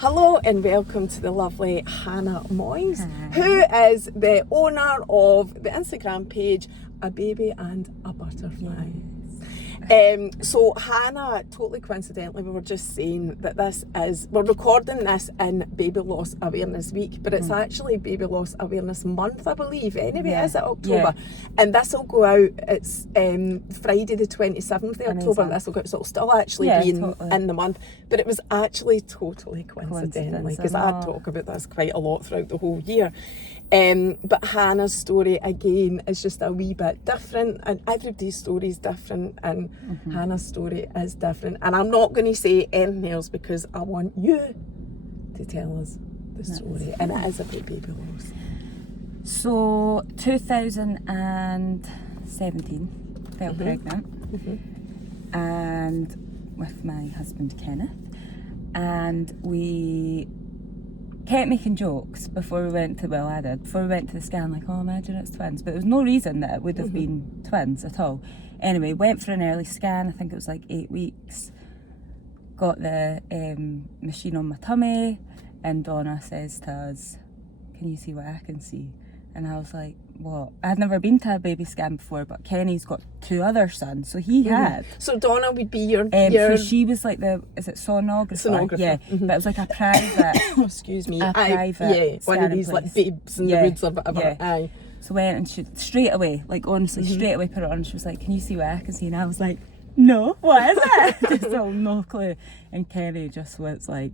Hello and welcome to the lovely Hannah Moyes, who is the owner of the Instagram page A Baby and a Butterfly. So Hannah, totally coincidentally, we were just saying that we're recording this in Baby Loss Awareness Week, but it's actually Baby Loss Awareness Month, I believe. Anyway, is it October? And this will go out, it's Friday the 27th of October, this will go out, so it'll still actually be in the month. But it was actually totally coincidentally, because I talk about this quite a lot throughout the whole year. But Hannah's story, again, is just a wee bit different, and everybody's story is different, and Hannah's story is different. And I'm not going to say anything else because I want you to tell us the story. And it is about baby loss. So, 2017, fell pregnant, and with my husband Kenneth, and we kept making jokes before we went to the scan, like, oh, imagine it's twins, but there was no reason that it would have been twins at all. Anyway, went for an early scan, I think it was like 8 weeks, got the machine on my tummy, and Donna says to us, can you see what I can see? And I was like, what? I'd never been to a baby scan before, but Kenny's got 2 other sons, so he had. So Donna would be your... So she was like is it sonographer? Yeah, but it was like a private... excuse me. Private one of these place. like babes in the woods or whatever. So went and she straight away, like honestly, straight away put it on. She was like, can you see what I can see? And I was like, no, what is it? Just all no clue. And Kenny just was like,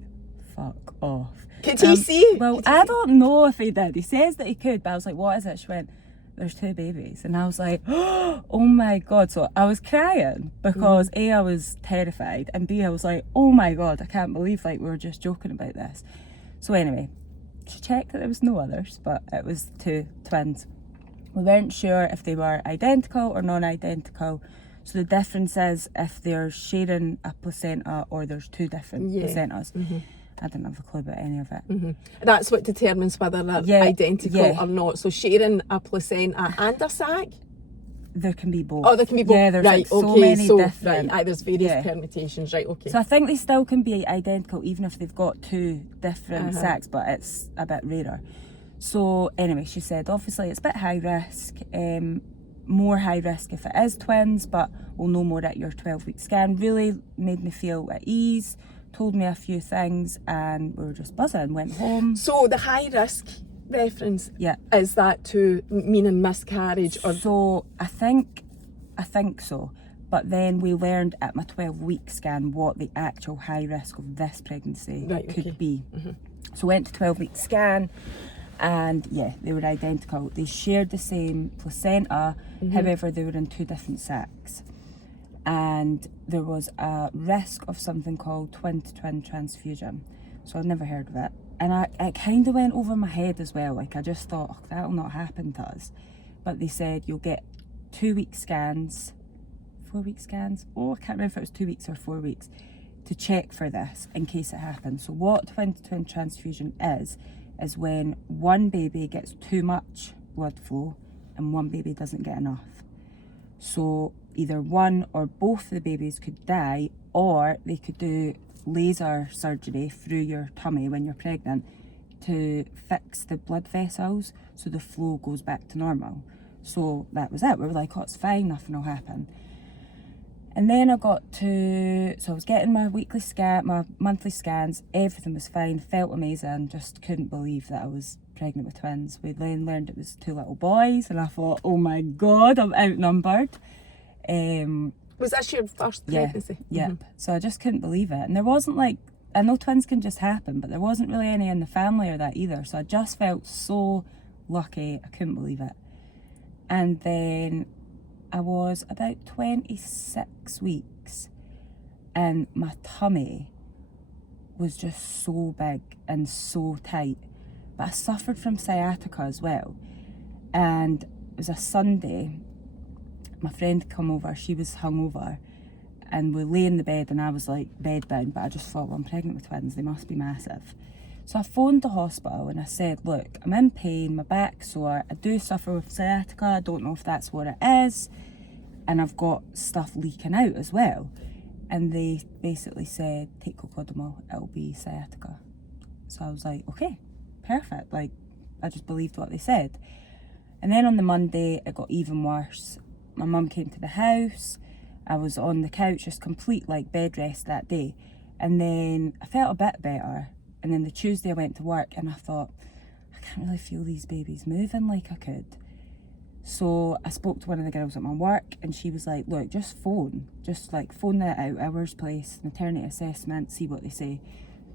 fuck off. Could he see? Well, I don't know if he did. He says that he could, but I was like, what is it? She went, there's 2 babies. And I was like, oh my God. So I was crying because A, I was terrified, and B, I was like, oh my God, I can't believe like we were just joking about this. So anyway, she checked that there was no others, but it was 2 twins. We weren't sure if they were identical or non-identical. So the difference is if they're sharing a placenta or there's 2 different placentas. I didn't have a clue about any of it. That's what determines whether they're identical or not. So sharing a placenta and a sac? There can be both. Oh, there can be both. Yeah, there's like so many different. There's various permutations, right, okay. So I think they still can be identical even if they've got 2 different sacs, but it's a bit rarer. So anyway, she said obviously it's a bit high risk, more high risk if it is twins, but we'll know more at your 12-week scan. Really made me feel at ease, told me a few things, and we were just buzzing, went home. So the high risk reference, is that to meaning miscarriage? Or? So I think so, but then we learned at my 12-week scan what the actual high risk of this pregnancy could be. So went to 12-week scan, and they were identical. They shared the same placenta, however they were in 2 different sacs. And there was a risk of something called twin-to-twin transfusion. So I'd never heard of it. And it kind of went over my head as well. Like I just thought, oh, that'll not happen to us. But they said you'll get 2-week scans, 4-week scans. Oh, I can't remember if it was 2 weeks or 4 weeks to check for this in case it happens. So what twin-to-twin transfusion is when one baby gets too much blood flow and one baby doesn't get enough. So either one or both the babies could die, or they could do laser surgery through your tummy when you're pregnant to fix the blood vessels so the flow goes back to normal. So that was it. We were like, oh, it's fine, nothing will happen. And then I was getting my weekly scan, my monthly scans, everything was fine, felt amazing, just couldn't believe that I was pregnant with twins. We then learned it was 2 little boys, and I thought, oh my God, I'm outnumbered. Was that your first pregnancy? Yeah. So I just couldn't believe it. And there wasn't I know twins can just happen, but there wasn't really any in the family or that either. So I just felt so lucky, I couldn't believe it. And then I was about 26 weeks and my tummy was just so big and so tight. But I suffered from sciatica as well. And it was a Sunday. My friend come over, she was hungover, and we lay in the bed and I was like bedbound, but I just thought, well, I'm pregnant with twins, they must be massive. So I phoned the hospital and I said, look, I'm in pain, my back's sore, I do suffer with sciatica, I don't know if that's what it is, and I've got stuff leaking out as well. And they basically said, take cocodamol, it'll be sciatica. So I was like, okay, perfect. Like, I just believed what they said. And then on the Monday, it got even worse. My mum came to the house. I was on the couch, just complete like bed rest that day. And then I felt a bit better. And then the Tuesday I went to work and I thought, I can't really feel these babies moving like I could. So I spoke to one of the girls at my work and she was like, look, just phone that out, hours place, maternity assessment, see what they say.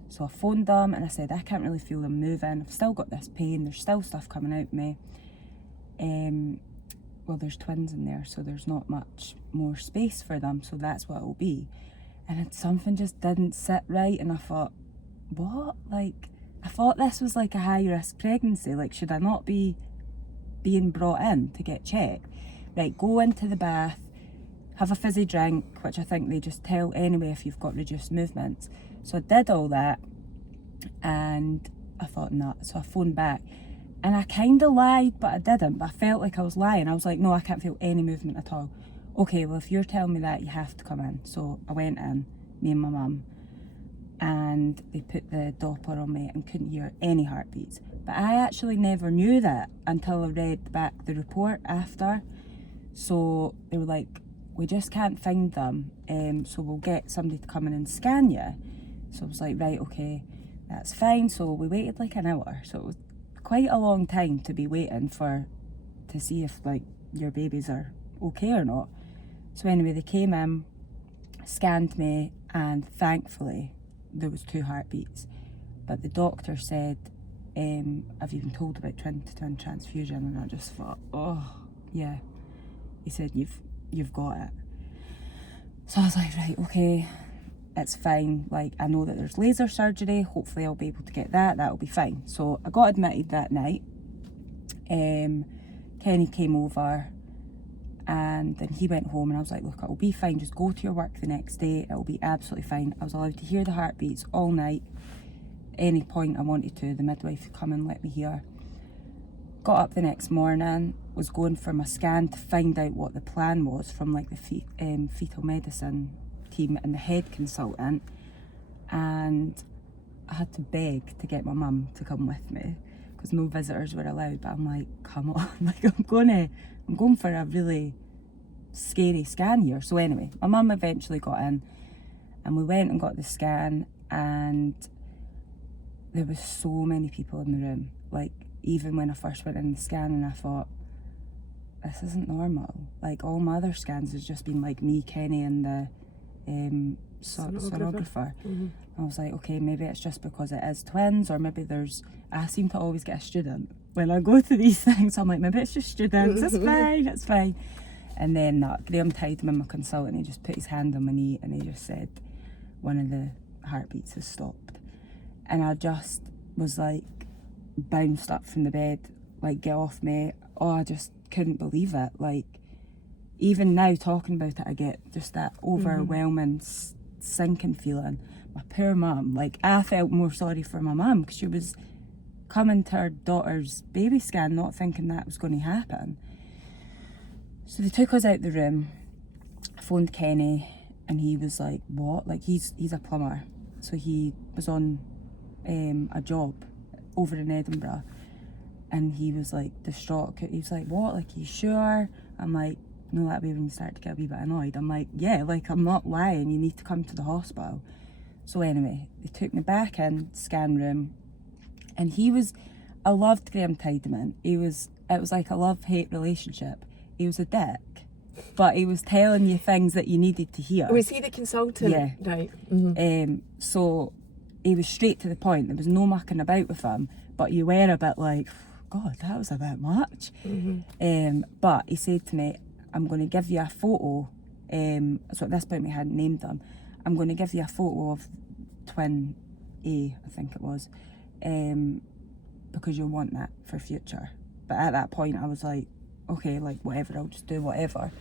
So I phoned them and I said, I can't really feel them moving. I've still got this pain. There's still stuff coming out of me. Well, there's twins in there, so there's not much more space for them. So that's what it'll be. And something just didn't sit right. And I thought, what? Like, I thought this was like a high risk pregnancy. Like, should I not be being brought in to get checked? Right, go into the bath, have a fizzy drink, which I think they just tell anyway if you've got reduced movements. So I did all that and I thought, nah. So I phoned back and I kind of lied, but I didn't. But I felt like I was lying. I was like, no, I can't feel any movement at all. Okay, well, if you're telling me that, you have to come in. So I went in, me and my mum, and they put the Doppler on me and couldn't hear any heartbeats. But I actually never knew that until I read back the report after. So they were like, we just can't find them, so we'll get somebody to come in and scan you. So I was like, right, okay, that's fine. So we waited like an hour. So it was quite a long time to be waiting to see if like your babies are okay or not. So anyway, they came in, scanned me, and thankfully there was 2 heartbeats. But the doctor said, I've even told about twin-to-twin transfusion, and I just thought, oh, yeah. He said, you've got it. So I was like, right, okay, it's fine. Like, I know that there's laser surgery. Hopefully I'll be able to get that. That'll be fine. So I got admitted that night. Kenny came over and then he went home and I was like, look, it'll be fine. Just go to your work the next day. It'll be absolutely fine. I was allowed to hear the heartbeats all night. Any point I wanted to. The midwife would come and let me hear. Got up the next morning, was going for my scan to find out what the plan was from like the fetal medicine team and the head consultant, and I had to beg to get my mum to come with me because no visitors were allowed. But I'm like, come on, like I'm going for a really scary scan here. So anyway, my mum eventually got in and we went and got the scan, and there was so many people in the room. Like, even when I first went in the scan and I thought, this isn't normal. Like, all my other scans has just been like me, Kenny, and the sonographer. Mm-hmm. I was like, okay, maybe it's just because it is twins, or maybe I seem to always get a student when I go to these things. I'm like, maybe it's just students, it's fine. And then Graham tied me, my consultant, he just put his hand on my knee and he just said, one of the heartbeats has stopped. And I just was like, bounced up from the bed, like, get off me. Oh, I just couldn't believe it. Like, even now talking about it, I get just that overwhelming sinking feeling. My poor mum, like, I felt more sorry for my mum because she was coming to her daughter's baby scan not thinking that was going to happen. So they took us out the room. I phoned Kenny and he was like, what? Like, he's a plumber, so he was on a job over in Edinburgh, and he was like distraught. He was like, what, like, are you sure? I'm like, no, that'd be when you start to get a wee bit annoyed. I'm like, yeah, like, I'm not lying, you need to come to the hospital. So anyway, they took me back in scan room, and I loved Graham Tideman. It was like a love-hate relationship. He was a dick, but he was telling you things that you needed to hear. Was he the consultant? Yeah. Right. Mm-hmm. So he was straight to the point. There was no mucking about with him, but you were a bit like, God, that was a bit much. Mm-hmm. But he said to me, I'm going to give you a photo. So at this point we hadn't named them. I'm going to give you a photo of twin A, I think it was, because you'll want that for future. But at that point I was like, okay, like, whatever, I'll just do whatever.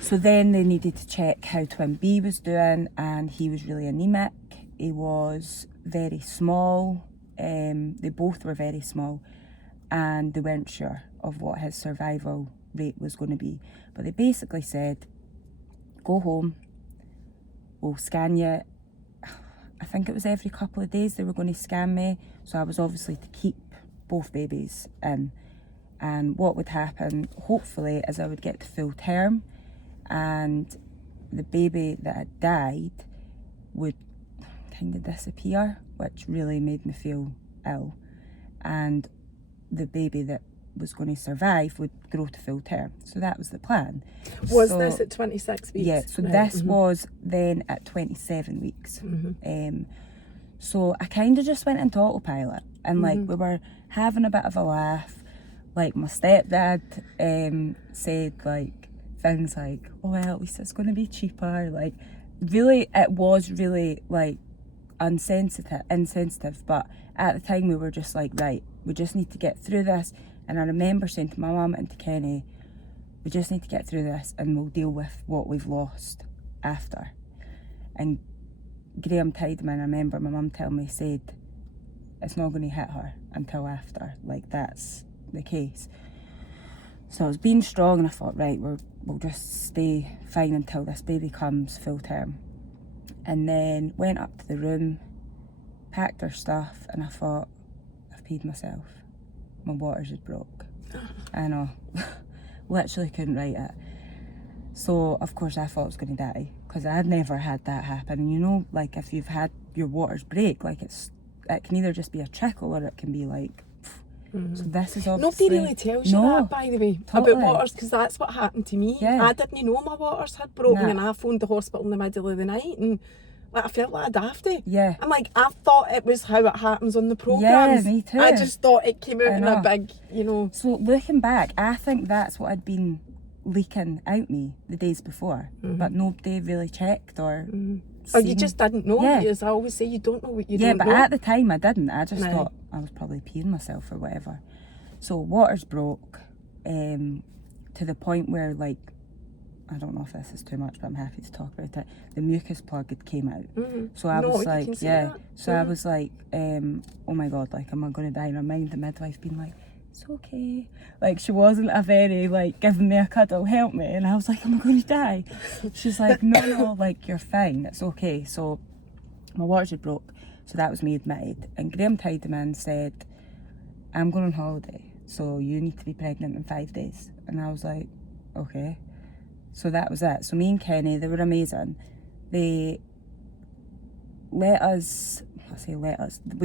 So then they needed to check how twin B was doing, and he was really anemic. He was very small. They both were very small, and they weren't sure of what his survival rate was going to be. But they basically said, go home, we'll scan you. I think it was every couple of days they were going to scan me. So I was obviously to keep both babies in. And what would happen, hopefully, is I would get to full term and the baby that had died would kind of disappear, which really made me feel ill. And the baby that was going to survive would grow to full term. So that was the plan. Was this at 26 weeks? Yeah, so this was then at 27 weeks. So I kind of just went into autopilot and like we were having a bit of a laugh. Like my stepdad said like things like, oh well, at least it's going to be cheaper. Like really, it was really like insensitive, but at the time we were just like, right, we just need to get through this. And I remember saying to my mum and to Kenny, we just need to get through this and we'll deal with what we've lost after. And Graham Tideman, I remember my mum telling me, said it's not going to hit her until after, like that's the case. So I was being strong and I thought, right, we'll just stay fine until this baby comes full term. And then went up to the room, packed her stuff, and I thought, I've peed myself. My waters had broke. I know, literally couldn't write it. So of course I thought I was going to die because I had never had that happen. And you know, like if you've had your waters break, like it can either just be a trickle or it can be like. So this is obviously... Nobody really tells you that, by the way, about waters, because that's what happened to me. Yeah. I didn't know my waters had broken and I phoned the hospital in the middle of the night and like, I felt like a dafty. Yeah. I'm like, I thought it was how it happens on the programmes. Yeah, me too. I just thought it came out in a big, you know... So looking back, I think that's what had been leaking out me the days before, but nobody really checked or... Or you just didn't know. Yeah. As I always say, you don't know what you don't know. Yeah, but at the time I didn't. I just thought I was probably peeing myself or whatever. So waters broke to the point where, like, I don't know if this is too much, but I'm happy to talk about it. The mucus plug had came out. So I was like, I was like, oh my God, like, am I going to die? And I mind the midwife being like, it's okay. Like, she wasn't a very, like, giving me a cuddle, help me. And I was like, am I going to die? She's like, no, like, you're fine, it's okay. So my waters had broke, so that was me admitted. And Graham Tideman said, I'm going on holiday, so you need to be pregnant in 5 days. And I was like, okay. So that was it. So me and Kenny, they were amazing. They we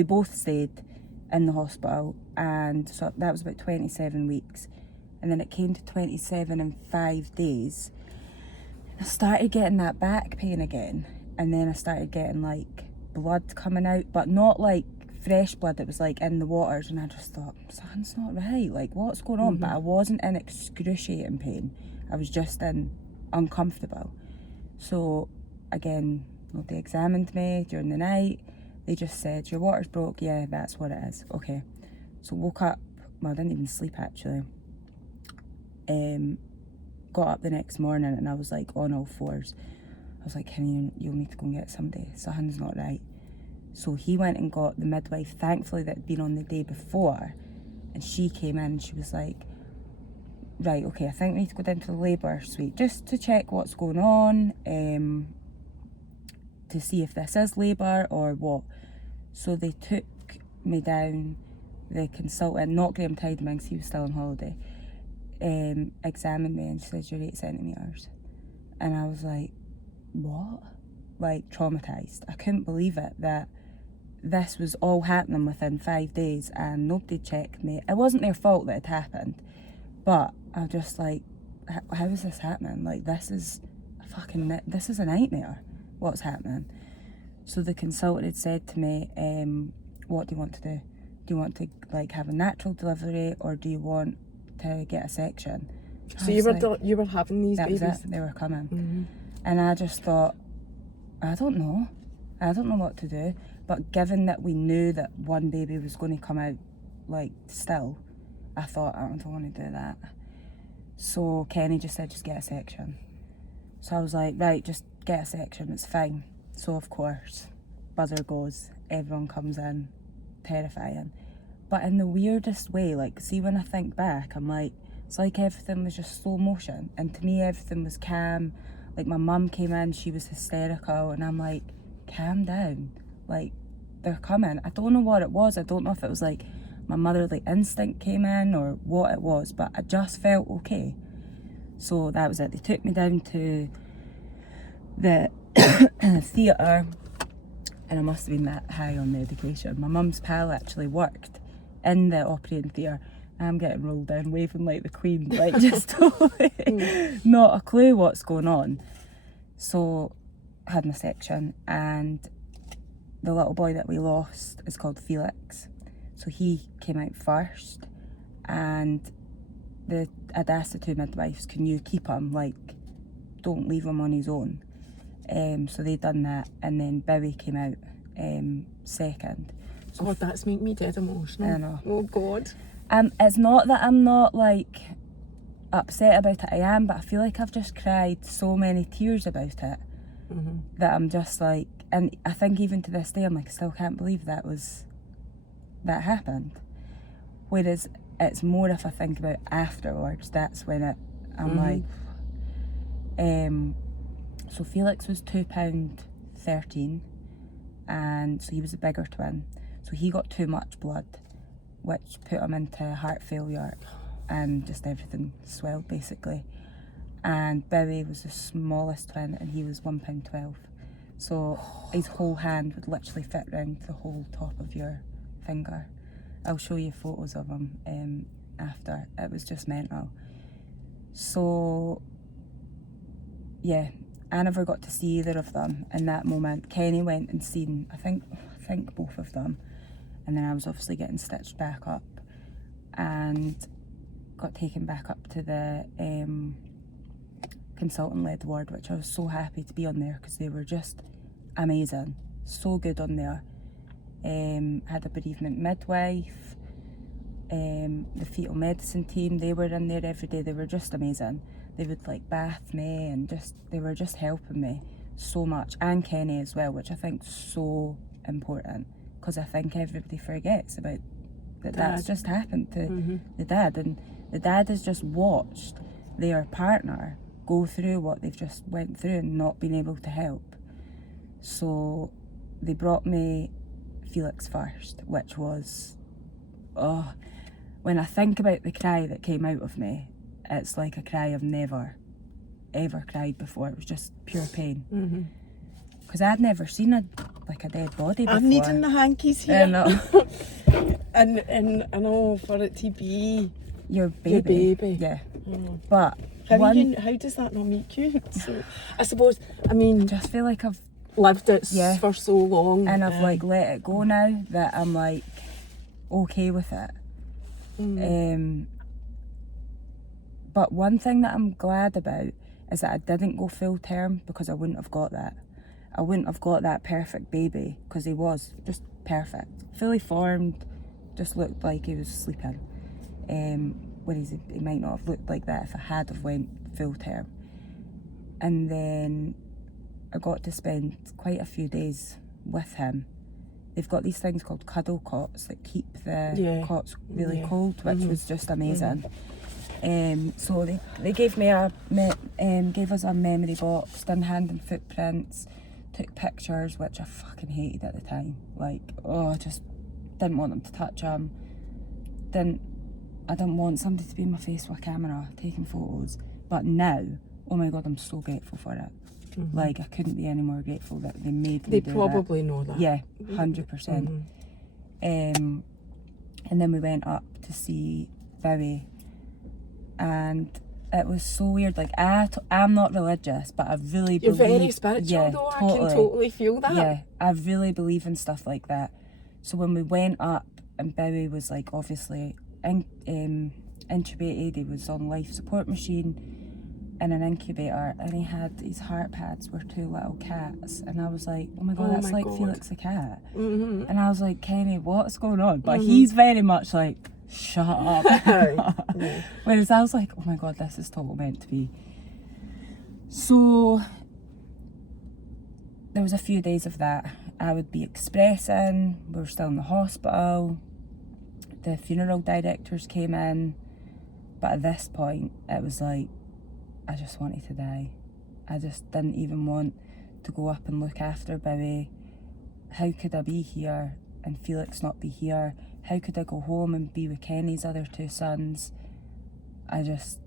both stayed in the hospital, and so that was about 27 weeks. And then it came to 27 and 5 days. I started getting that back pain again, and then I started getting like blood coming out, but not like fresh blood, it was like in the waters, and I just thought, something's not right, like what's going on? But I wasn't in excruciating pain, I was just in uncomfortable. So again, they examined me during the night. They just said, your water's broke. Yeah, that's what it is. Okay. So woke up, well, I didn't even sleep actually. Got up the next morning and I was like on all fours. I was like, Kenny, you'll need to go and get somebody, something's not right. So he went and got the midwife, thankfully, that had been on the day before, and she came in and she was like, right, okay, I think we need to go down to the labour suite just to check what's going on, to see if this is labour or what. So they took me down, the consultant, not Graham Tideman, he was still on holiday, examined me and she said, you're 8 centimetres. And I was like, what? Like, traumatised. I couldn't believe it, that this was all happening within 5 days and nobody checked me. It wasn't their fault that it happened, but I was just like, how is this happening? Like, this is a nightmare, what's happening? So the consultant had said to me, what do you want to do? Do you want to like have a natural delivery or do you want to get a section? So you were having these babies? That was it, they were coming. And I just thought, I don't know what to do. But given that we knew that one baby was going to come out like still, I thought, I don't want to do that. So Kenny just said, just get a section. So I was like, right, just get a section, it's fine. So of course, buzzer goes, everyone comes in, terrifying. But in the weirdest way, like, see, when I think back, I'm like, it's like everything was just slow motion. And to me, everything was calm. Like, my mum came in, she was hysterical, and I'm like, calm down. like, they're coming. I don't know what it was. I don't know if it was like my motherly instinct came in or what it was, but I just felt okay. So that was it. They took me down to the theatre, and I must have been that high on medication. My mum's pal actually worked in the operating theatre. I'm getting rolled down waving like the Queen, like just totally not a clue what's going on. So I had my section, and the little boy that we lost is called Felix. So he came out first, and I'd asked the two midwives, can you keep him, like, don't leave him on his own. So they done that, and then Bowie came out second. So God, that's making me dead emotional. I know. Oh God. It's not that I'm not like upset about it, I am, but I feel like I've just cried so many tears about it that I'm just like, and I think even to this day I'm like, I still can't believe that happened. Whereas it's more if I think about afterwards, that's when I'm like, so Felix was £2.13, and so he was a bigger twin, so he got too much blood, which put him into heart failure, and just everything swelled basically. And Bowie was the smallest twin, and he was £1.12, so his whole hand would literally fit round the whole top of your finger. I'll show you photos of him after. It was just mental. So yeah, I never got to see either of them in that moment. Kenny went and seen, I think both of them, and then I was obviously getting stitched back up and got taken back up to the consultant-led ward, which I was so happy to be on there because they were just amazing, so good on there. Had a bereavement midwife, the fetal medicine team, they were in there every day. They were just amazing. They would like bath me, and they were just helping me so much, and Kenny as well, which I think is so important, because I think everybody forgets about that's just happened to the dad, and the dad has just watched their partner go through what they've just went through and not been able to help. So they brought me Felix first, which was, when I think about the cry that came out of me, it's like a cry I've never ever cried before. It was just pure pain, because I'd never seen a dead body before. I'm needing the hankies here. I know. and I know, for it to be your baby. Yeah. But how does that not make you? So I suppose, I mean, I just feel like I've lived it for so long, and I've like let it go now, that I'm like okay with it. But one thing that I'm glad about is that I didn't go full term, because I wouldn't have got that. I wouldn't have got that perfect baby, because he was just perfect, fully formed, just looked like he was sleeping. Whereas he might not have looked like that if I had have went full term. And then I got to spend quite a few days with him. They've got these things called cuddle cots that keep the cots really cold, which was just amazing. So they gave me gave us a memory box, done hand and footprints, took pictures, which I fucking hated at the time. Like, I just didn't want them to touch them. I didn't want somebody to be in my face with a camera taking photos. But now, oh my God, I'm so grateful for it. Like, I couldn't be any more grateful that they made me do that. They probably know that. Yeah, 100%. And then we went up to see Bowie, and it was so weird. Like, I'm not religious, but I really believe... You're very spiritual, though. Totally. I can totally feel that. Yeah, I really believe in stuff like that. So when we went up, and Bowie was like obviously intubated, he was on life support machine in an incubator, and he had his heart pads were two little cats, and I was like, oh my God, that's like Felix the cat. And I was like, Kenny, what's going on? But he's very much like, shut up. Whereas I was like, oh my God, this is totally meant to be. So there was a few days of that. I would be expressing, we were still in the hospital, the funeral directors came in, but at this point it was like, I just wanted to die. I just didn't even want to go up and look after Bowie. how could I be here and Felix not be here? How could I go home and be with Kenny's other 2 sons? I just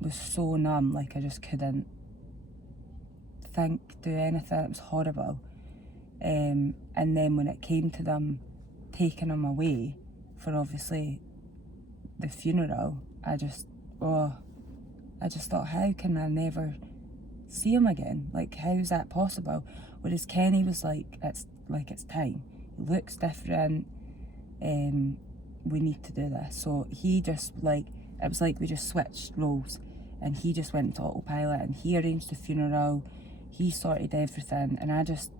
was so numb, like I just couldn't think, do anything. It was horrible. And then when it came to them taking him away for obviously the funeral, I just thought, how can I never see him again? Like, how is that possible? Whereas Kenny was like, it's time. He looks different. We need to do this. So he just it was like we just switched roles, and he just went into autopilot, and he arranged the funeral. He sorted everything, and I just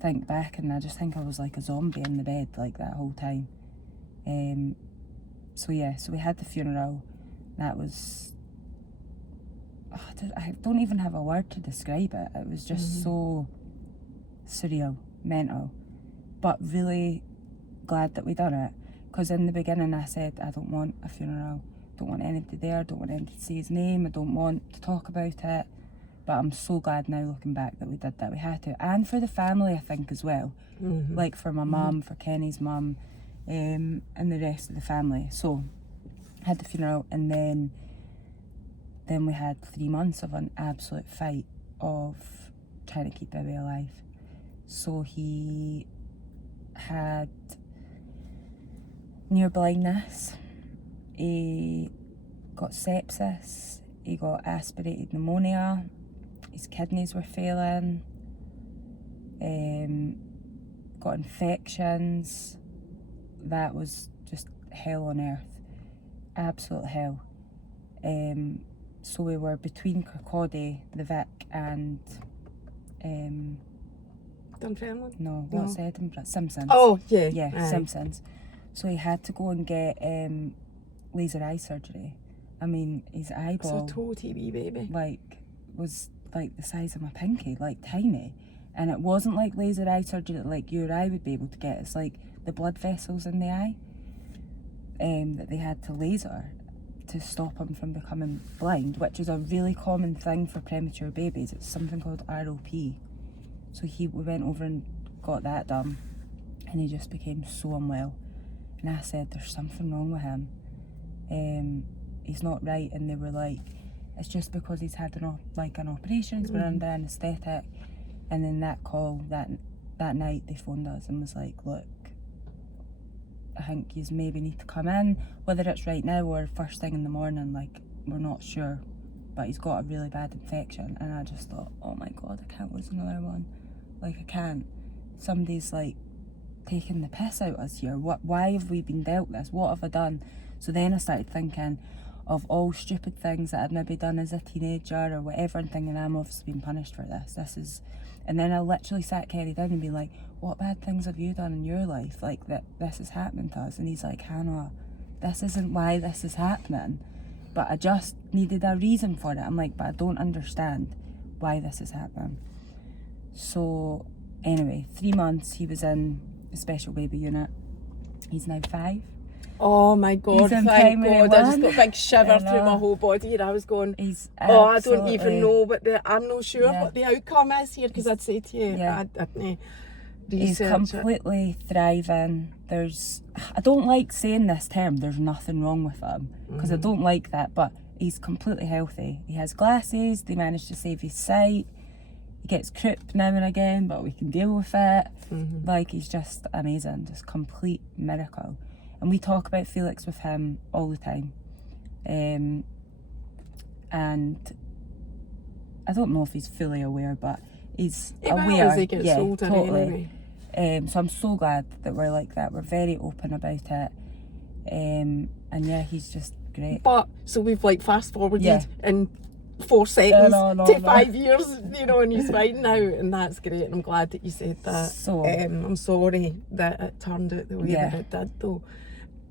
think back, and I just think I was like a zombie in the bed like that whole time. So we had the funeral. That was, I don't even have a word to describe it. It was just so surreal, mental, but really glad that we done it. Because in the beginning I said, I don't want a funeral, don't want anybody there, don't want anybody to say his name, I don't want to talk about it. But I'm so glad now looking back that we did that. We had to. And for the family, I think, as well. Like for my mum, for Kenny's mum, and the rest of the family. So had the funeral, and then we had 3 months of an absolute fight of trying to keep baby alive. So he had near blindness, he got sepsis, he got aspirated pneumonia, his kidneys were failing, got infections. That was just hell on earth, absolute hell. So we were between Kirkcaldy, the Vic, and Dunfermline? No, what's Edinburgh? Simpsons. Oh, yeah. Yeah, aye. Simpsons. So he had to go and get laser eye surgery. I mean, his eyeball, So totally wee baby. was like the size of my pinky, like tiny. And it wasn't like laser eye surgery that like your eye would be able to get. It's like the blood vessels in the eye that they had to laser to stop him from becoming blind, which is a really common thing for premature babies. It's something called ROP. So we went over and got that done, and he just became so unwell. And I said, there's something wrong with him. He's not right. And they were like, it's just because he's had an operation, he's been under anaesthetic. And then that call, that night, they phoned us and was like, look, I think you maybe need to come in, whether it's right now or first thing in the morning, like, we're not sure. But he's got a really bad infection. And I just thought, oh my God, I can't lose another one. Like, I can't. Somebody's like taking the piss out of us here. Why have we been dealt this? What have I done? So then I started thinking of all stupid things that I'd maybe done as a teenager or whatever, and thinking I'm obviously being punished for this. And then I literally sat Kerry down and be like, what bad things have you done in your life? Like, that this is happening to us. And he's like, Hannah, this isn't why this is happening. But I just needed a reason for it. I'm like, but I don't understand why this is happening. So anyway, 3 months he was in a special baby unit. He's now 5. Oh my God, thank God. I just got a big shiver through my whole body, and I was going, I don't even know I'm not sure what the outcome is here, because I'd say to you, he's completely thriving. I don't like saying this term, there's nothing wrong with him, because I don't like that, but he's completely healthy. He has glasses, they managed to save his sight. He gets croup now and again, but we can deal with it. Like, he's just amazing, just complete miracle. And we talk about Felix with him all the time. And I don't know if he's fully aware, but he's aware. As he gets older, totally. Anyway. So I'm so glad that we're like that. We're very open about it. And yeah, he's just great. But, so we've like fast forwarded in 4 seconds to 5 years, and he's fine now, and that's great. And I'm glad that you said that. So I'm sorry that it turned out the way that it did, though.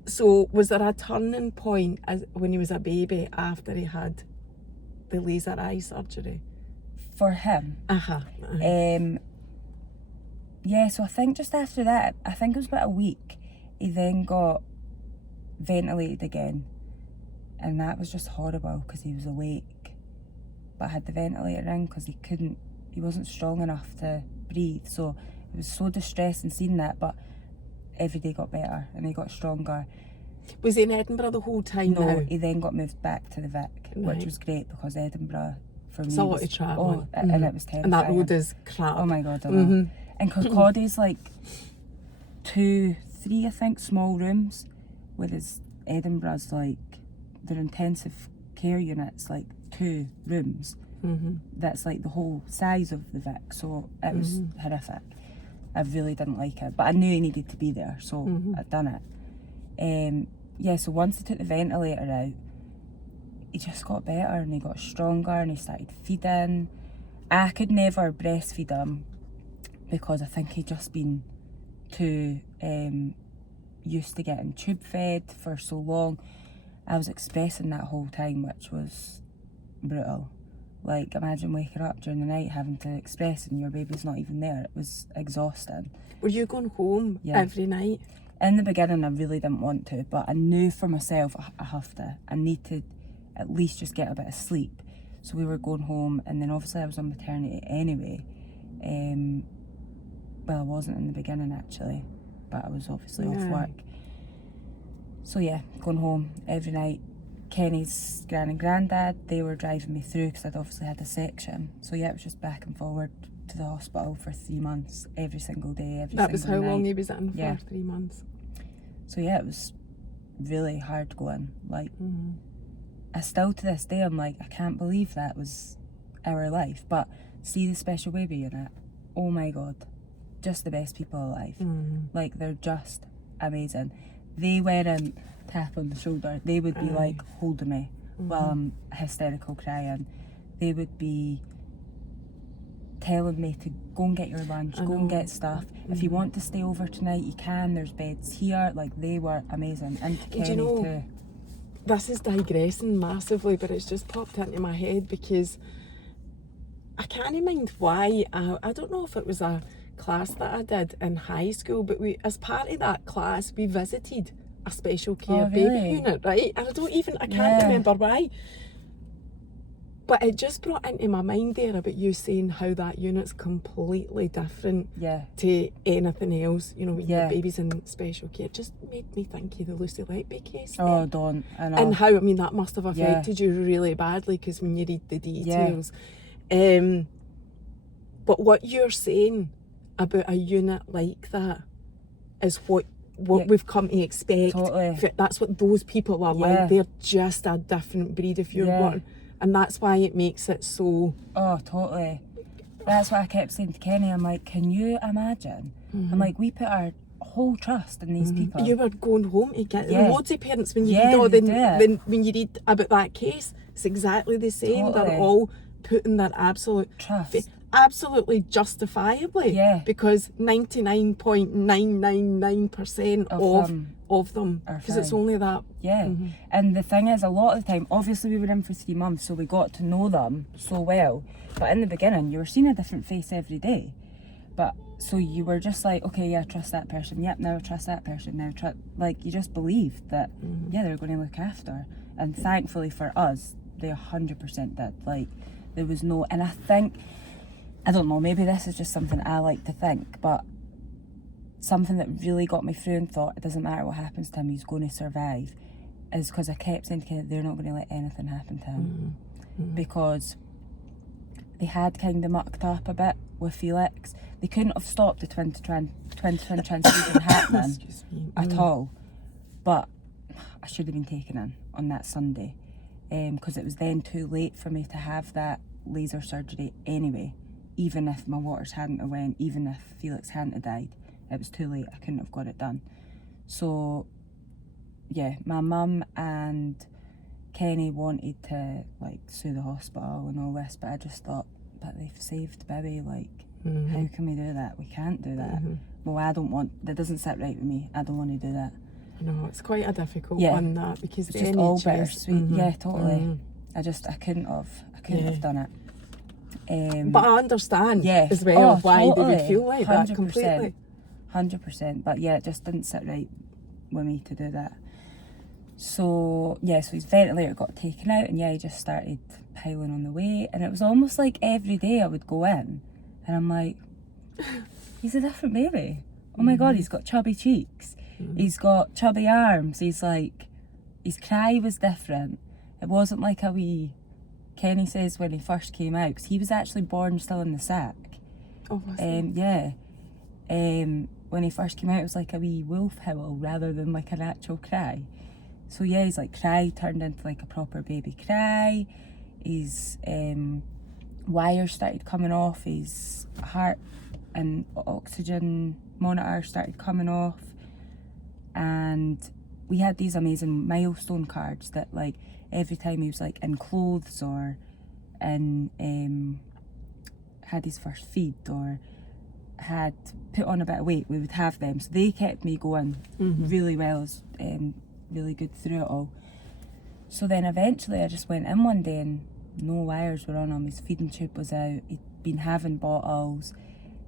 So was there a turning point when he was a baby after he had the laser eye surgery? For him? Yeah, so I think just after that, I think it was about a week, he then got ventilated again. And that was just horrible because he was awake, but had the ventilator in because he wasn't strong enough to breathe. So It was so distressing seeing that, but every day got better and he got stronger. Was he in Edinburgh the whole time? No, now? he then got moved back to the Vic, which was great because Edinburgh for me it's a lot was, of travelling. and it was terrifying. And that road is crap. Oh my god, I know. And Kirkcaldy's like 2, 3 I think small rooms, whereas Edinburgh's like their intensive care units like 2 rooms. That's like the whole size of the Vic, so it was horrific. I really didn't like it, but I knew he needed to be there, so I'd done it. Yeah, so once they took the ventilator out, he just got better and he got stronger and he started feeding. I could never breastfeed him because I think he'd just been too used to getting tube fed for so long. I was expressing that whole time, which was brutal. Like, imagine waking up during the night having to express and your baby's not even there. It was exhausting. Were you going home every night? In the beginning, I really didn't want to, but I knew for myself I have to. I need to at least just get a bit of sleep. So we were going home, and then obviously I was on maternity anyway. Well, I wasn't in the beginning actually, but I was obviously off work. So yeah, going home every night. Kenny's gran and granddad, they were driving me through because I'd obviously had a section. So yeah, it was just back and forward to the hospital for 3 months, every single day, every single night. That was how long he was in for, 3 months. So yeah, it was really hard going. Like, I still to this day, I'm like, I can't believe that was our life. But see the special baby unit, oh my god, just the best people alive. Like, they're just amazing. They weren't tap on the shoulder, they would be like holding me while I'm hysterical crying. They would be telling me to go and get your lunch, go and get stuff. If you want to stay over tonight, you can, there's beds here. Like, they were amazing. And to Kenny too. This is digressing massively, but it's just popped into my head because I can't mind why. I don't know if it was a class that I did in high school, but we, as part of that class, we visited a special care baby unit, right? And I can't remember why. But it just brought into my mind there about you saying how that unit's completely different to anything else, you know, when your baby's in special care. It just made me think of the Lucy Letby case. Oh, don't. I know. And how, I mean, that must have affected you really badly, because when you read the details. But what you're saying about a unit like that is what we've come to expect. Totally. That's what those people are like. They're just a different breed if you're one. And that's why it makes it so... Oh, totally. That's what I kept saying to Kenny. I'm like, can you imagine? I'm like, we put our whole trust in these people. You were going home to get loads of parents when you read when you read about that case. It's exactly the same. Totally. They're all putting their absolute trust. Absolutely justifiably. Because 99.999% of them, because it's only that. And the thing is, a lot of the time, obviously we were in for 3 months, so we got to know them so well, but in the beginning you were seeing a different face every day. But so you were just like, okay, yeah, trust that person, yep, now trust that person, now trust, like, you just believed that they're going to look after. And thankfully for us, they 100% did. Like, there was no, and I think, I don't know, maybe this is just something I like to think, but something that really got me through and thought, it doesn't matter what happens to him, he's going to survive, is because I kept saying to Kenneth, they're not going to let anything happen to him. Because they had kind of mucked up a bit with Felix. They couldn't have stopped the twin transfusion happening at all. But I should have been taken in on that Sunday, because it was then too late for me to have that laser surgery anyway. Even if my waters hadn't have went, even if Felix hadn't have died, it was too late. I couldn't have got it done. So yeah, my mum and Kenny wanted to like sue the hospital and all this, but I just thought, but they've saved baby, like how can we do that? We can't do that. Well, I don't want, that doesn't sit right with me. I don't want to do that. I know, it's quite a difficult one, that, because it's just all bittersweet. Yeah, totally. I couldn't have done it. But I understand as well why they would feel like 100%, that completely. 100%. But yeah, it just didn't sit right with me to do that. So yeah, so his ventilator got taken out, and he just started piling on the weight, and it was almost like every day I would go in and I'm like, he's a different baby. Oh my God, he's got chubby cheeks. He's got chubby arms. He's like, his cry was different. It wasn't like a wee, Kenny says when he first came out, because he was actually born still in the sack. Oh, was he? Yeah. When he first came out, it was like a wee wolf howl rather than like an actual cry. So yeah, his like cry turned into like a proper baby cry. His wires started coming off. His heart and oxygen monitor started coming off. And we had these amazing milestone cards that like every time he was like in clothes or in had his first feed or had put on a bit of weight, we would have them. So they kept me going really well, really good through it all. So then eventually I just went in one day and no wires were on him. His feeding tube was out. He'd been having bottles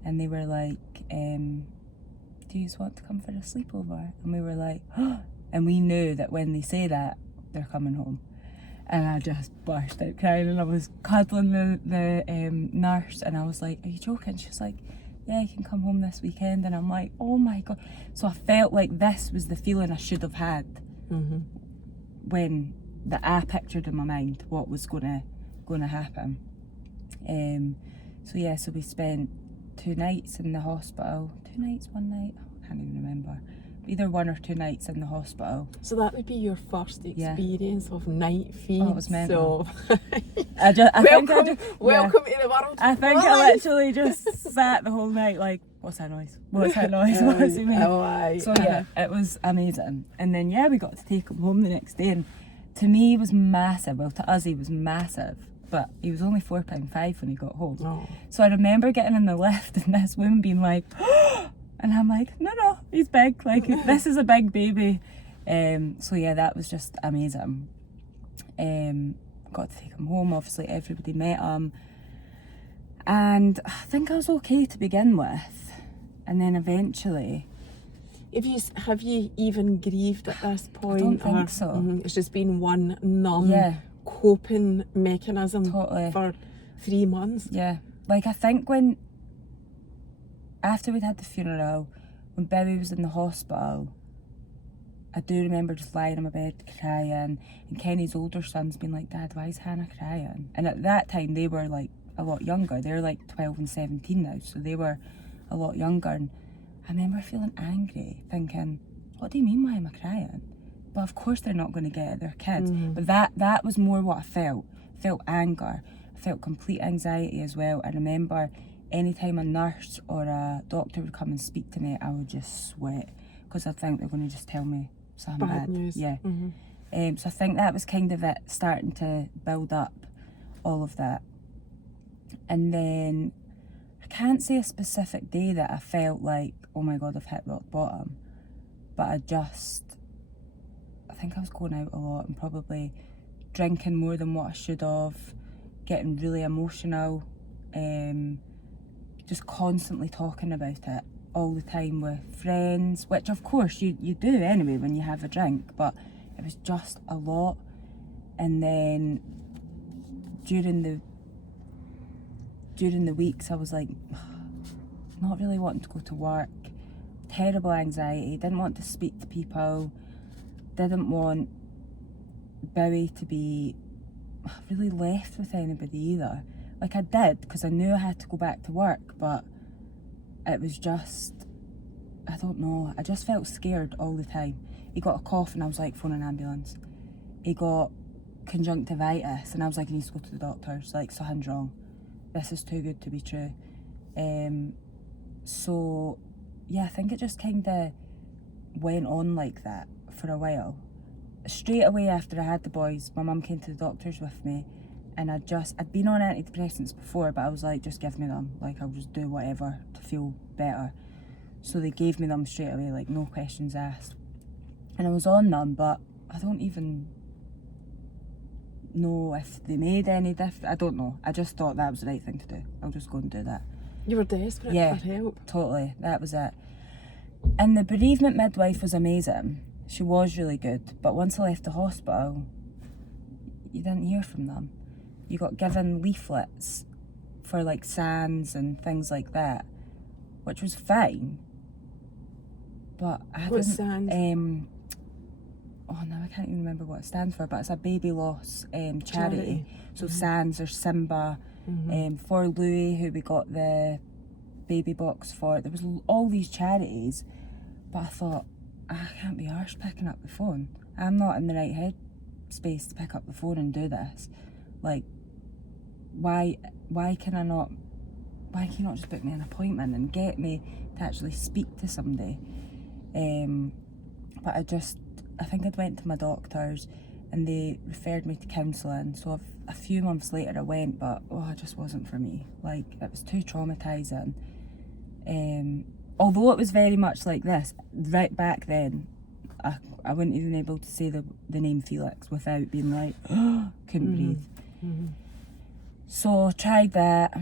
and they were like, do you want to come for a sleepover? And we were like, oh. And we knew that when they say that, they're coming home. And I just burst out crying and I was cuddling the nurse and I was like, are you joking? She's like, yeah, you can come home this weekend. And I'm like, oh my God. So I felt like this was the feeling I should have had when I pictured in my mind what was gonna happen. So yeah, so we spent 2 nights in the hospital. 2 nights, 1 night? I can't even remember. Either 1 or 2 nights in the hospital. So that would be your first experience of night feeds. Oh, it was mental. So welcome to the world. I think I literally just sat the whole night like, what's that noise? What's that noise? What does it mean? So yeah, it was amazing. And then yeah, we got to take him home the next day, and to me he was massive. Well, to us he was massive, but he was only £4.5 when he got home. Oh. So I remember getting in the lift and this woman being like, oh! And I'm like, no, he's big. Like, this is a big baby. So yeah, that was just amazing. Got to take him home. Obviously, everybody met him. And I think I was okay to begin with. And then eventually... Have you even grieved at this point? I don't think so. It's just been one numb coping mechanism for 3 months. Yeah. Like, I think after we'd had the funeral, when Billy was in the hospital, I do remember just lying in my bed crying, and Kenny's older son's been like, Dad, why is Hannah crying? And at that time they were like a lot younger. They're like 12 and 17 now, so they were a lot younger. And I remember feeling angry, thinking, what do you mean, why am I crying? But of course they're not going to get it, they're kids. But that was more what I felt. I felt anger. I felt complete anxiety as well. I remember anytime a nurse or a doctor would come and speak to me, I would just sweat because I think they're going to just tell me something bad. News. Yeah. So I think that was kind of it, starting to build up all of that. And then I can't say a specific day that I felt like, oh my God, I've hit rock bottom. But I think I was going out a lot and probably drinking more than what I should have, getting really emotional, just constantly talking about it all the time with friends, which of course you do anyway when you have a drink, but it was just a lot. And then during the weeks I was like not really wanting to go to work, terrible anxiety, didn't want to speak to people, didn't want Bowie to be really left with anybody either. Like I did, because I knew I had to go back to work, but it was just, I don't know, I just felt scared all the time. He got a cough and I was like, phone an ambulance. He got conjunctivitis and I was like, he needs to go to the doctors, like something's wrong. This is too good to be true. So yeah, I think it just kind of went on like that for a while. Straight away after I had the boys, my mum came to the doctors with me, and I'd been on antidepressants before, but I was like, just give me them, like I'll just do whatever to feel better. So they gave me them straight away, like no questions asked. And I was on them, but I don't even know if they made any difference. I don't know. I just thought that was the right thing to do. I'll just go and do that. You were desperate for help. Totally. That was it. And the bereavement midwife was amazing. She was really good. But once I left the hospital, you didn't hear from them. You got given leaflets for like SANS and things like that. which was fine. But I What's didn't. SANS? Oh no, I can't even remember what it stands for, but it's a baby loss charity. So SANS or Simba, for Louis, who we got the baby box for. There was all these charities, but I thought, I can't be arsed picking up the phone. I'm not in the right head space to pick up the phone and do this. Like, why can you not just book me an appointment and get me to actually speak to somebody? But I think I'd went to my doctors and they referred me to counselling. So a few months later I went, but it just wasn't for me. Like, it was too traumatising. Although it was very much like this, right back then, I wouldn't even be able to say the name Felix without being like, couldn't breathe. So tried that,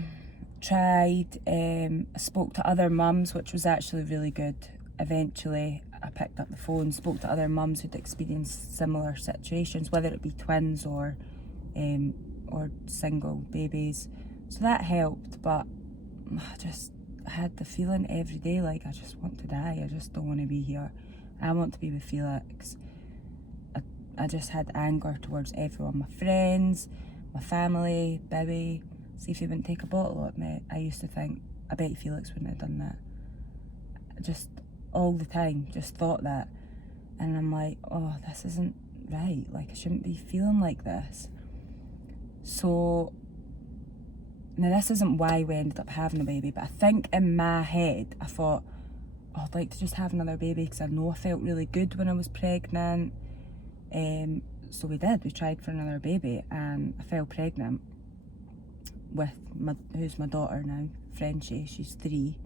spoke to other mums, which was actually really good. Eventually I picked up the phone, spoke to other mums who'd experienced similar situations, whether it be twins or single babies. So that helped, but I had the feeling every day like I just want to die. I just don't want to be here. I want to be with Felix. I just had anger towards everyone, my friends, my family, Bibby. See if he wouldn't take a bottle at me. I used to think, I bet Felix wouldn't have done that. Just all the time, just thought that. And I'm like, this isn't right. Like, I shouldn't be feeling like this. So, now this isn't why we ended up having a baby, but I think in my head, I thought, I'd like to just have another baby because I know I felt really good when I was pregnant. So we did. We tried for another baby and I fell pregnant with who's my daughter now, Frenchie. She's 3.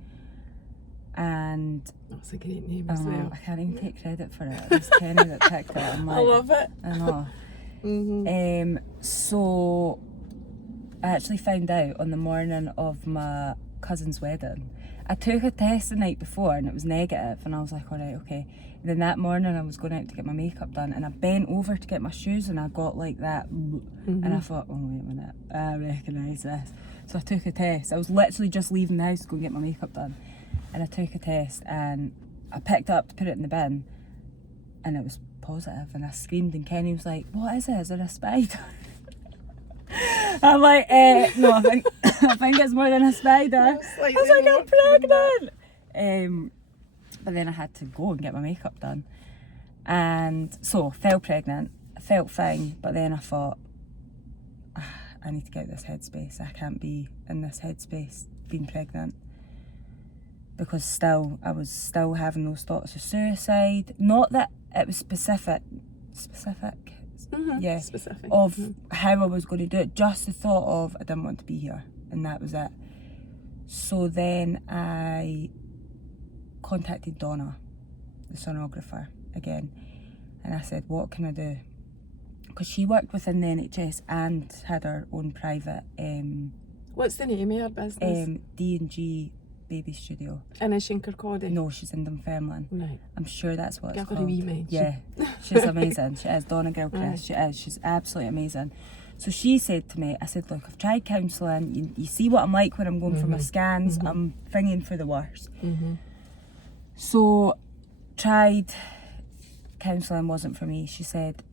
And that's a great name as well. I can't even take credit for it. It was Kenny that picked it. I'm like, I love it. I know. So I actually found out on the morning of my cousin's wedding. I took a test the night before and it was negative, and I was like, alright, okay. And then that morning I was going out to get my makeup done and I bent over to get my shoes and I got like that, and I thought, oh wait a minute, I recognise this. So I took a test. I was literally just leaving the house to go and get my makeup done, and I took a test and I picked it up to put it in the bin and it was positive, and I screamed and Kenny was like, what is it? Is it a spider? I'm like, no, I think it's more than a spider. I was like, I'm pregnant. But then I had to go and get my makeup done, and so fell pregnant. I felt fine, but then I thought, I need to get out of this headspace. I can't be in this headspace being pregnant, because I was still having those thoughts of suicide. Not that it was specific. Yeah, specific of how I was going to do it. Just the thought of I didn't want to be here, and that was it. So then I contacted Donna, the sonographer, again, and I said, what can I do? Because she worked within the NHS and had her own private what's the name of her business? D&G Baby Studio. And is she in Kirkcaldy? No, she's in Dunfermline. Right. I'm sure that's what it's Give her called. a wee mention. Yeah, she's amazing. She is, Donna Gilchrist. She is. She's absolutely amazing. So she said to me, I said, look, I've tried counselling. You see what I'm like when I'm going for my scans. I'm thinking for the worst. So tried counselling, wasn't for me. She said,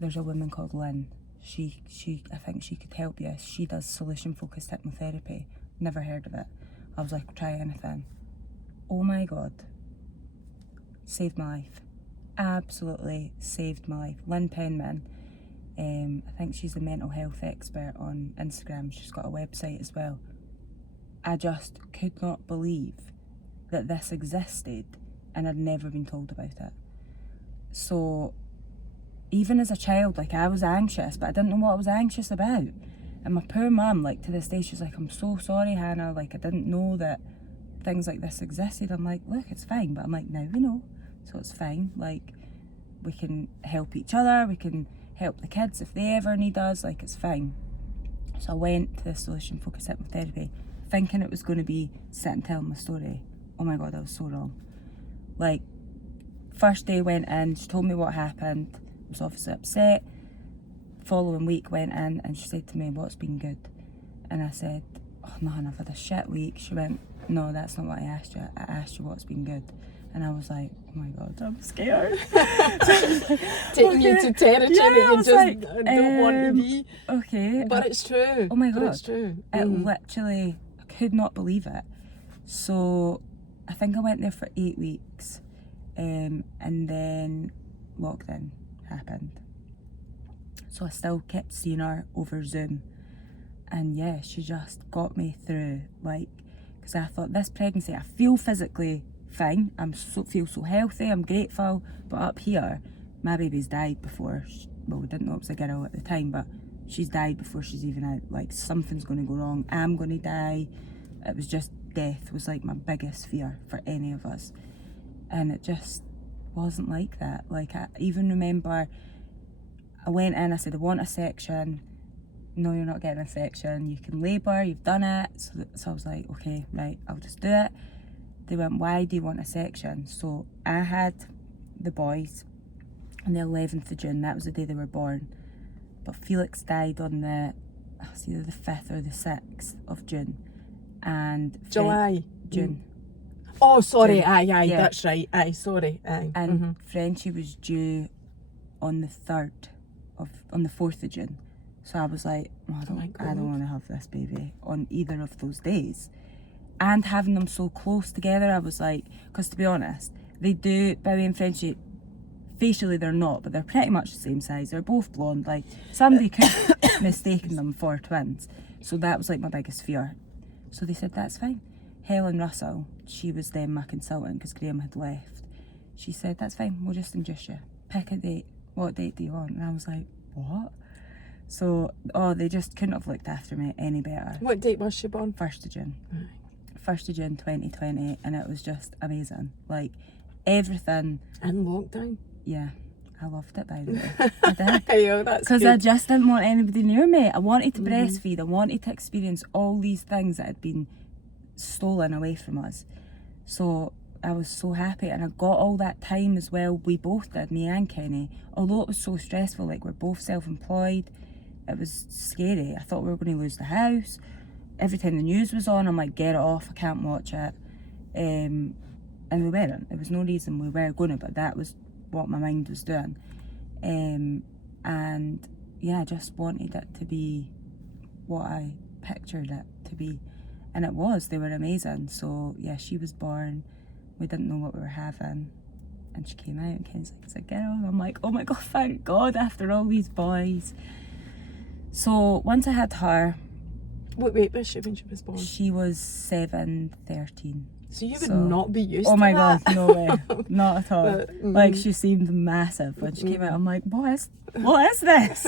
there's a woman called Lynn. I think she could help you. She does solution focused hypnotherapy. Never heard of it. I was like, try anything. Oh my God. Saved my life. Absolutely saved my life. Lynn Penman. I think she's a mental health expert on Instagram. She's got a website as well. I just could not believe that this existed and I'd never been told about it. So even as a child, like, I was anxious, but I didn't know what I was anxious about. And my poor mum, like, to this day, she's like, I'm so sorry, Hannah, like, I didn't know that things like this existed. I'm like, look, it's fine. But I'm like, now we know, so it's fine. Like, we can help each other, we can help the kids if they ever need us, like, it's fine. So I went to this solution focused hypnotherapy thinking it was going to be sit and tell my story. Oh my God, I was so wrong. Like, first day went in, she told me what happened, I was obviously upset. Following week went in and she said to me, what's been good? And I said, oh man, I've had a shit week. She went, no, that's not what I asked you. I asked you what's been good. And I was like, oh my God, I'm scared. Taking you to territory that you just don't want to be. Okay. But it's true. Oh my God. But it's true. It literally, I could not believe it. So I think I went there for 8 weeks. And then lockdown happened. So I still kept seeing her over Zoom. And yeah, she just got me through, like, because I thought this pregnancy, I feel physically fine, feel so healthy, I'm grateful, but up here, my baby's died before, well, we didn't know it was a girl at the time, but she's died before she's even out, like, something's going to go wrong, I'm going to die. It was just, death was like my biggest fear for any of us, and it just wasn't like that. Like, I even remember I went in, I said, I want a section. No, you're not getting a section, you can labour, you've done it. So I was like, okay, right, I'll just do it. They went, why do you want a section? So I had the boys on the 11th of June, that was the day they were born. But Felix died on it's either the 5th or the 6th of June. And July? June. Oh, sorry, June. aye, Yeah. that's right, aye, sorry, aye. And Frenchie was due on the 4th of June. So I was like, I don't want to have this baby on either of those days. And having them so close together, I was like, because to be honest, they do, Bowie and Frenchie, facially they're not, but they're pretty much the same size. They're both blonde. Like, somebody could have mistaken them for twins. So that was like my biggest fear. So they said, that's fine. Helen Russell, she was then my consultant because Graham had left. She said, that's fine, we'll just induce you. Pick a date. What date do you want? And I was like, what? So, they just couldn't have looked after me any better. What date was she born? 1st of June. Right. 1st of June 2020, and it was just amazing. Like, everything. And lockdown? Yeah, I loved it, by the way. I did. Yeah, that's Because good. I just didn't want anybody near me. I wanted to breastfeed. I wanted to experience all these things that had been stolen away from us. So I was so happy, and I got all that time as well. We both did, me and Kenny. Although it was so stressful, like, we're both self-employed, it was scary. I thought we were going to lose the house. Every time the news was on, I'm like, get it off, I can't watch it. And we weren't. There was no reason we were going to, but that was what my mind was doing. And yeah, I just wanted it to be what I pictured it to be. And it was, they were amazing. So yeah, she was born, we didn't know what we were having. And she came out and Ken's like, it's a girl. And I'm like, oh my God, thank God, after all these boys. So once I had her, What weight was she when she was born? she was 7'13". So you would not be used to that. Oh my God, no way. Not at all. But, like, she seemed massive when she came out. I'm like, what is this?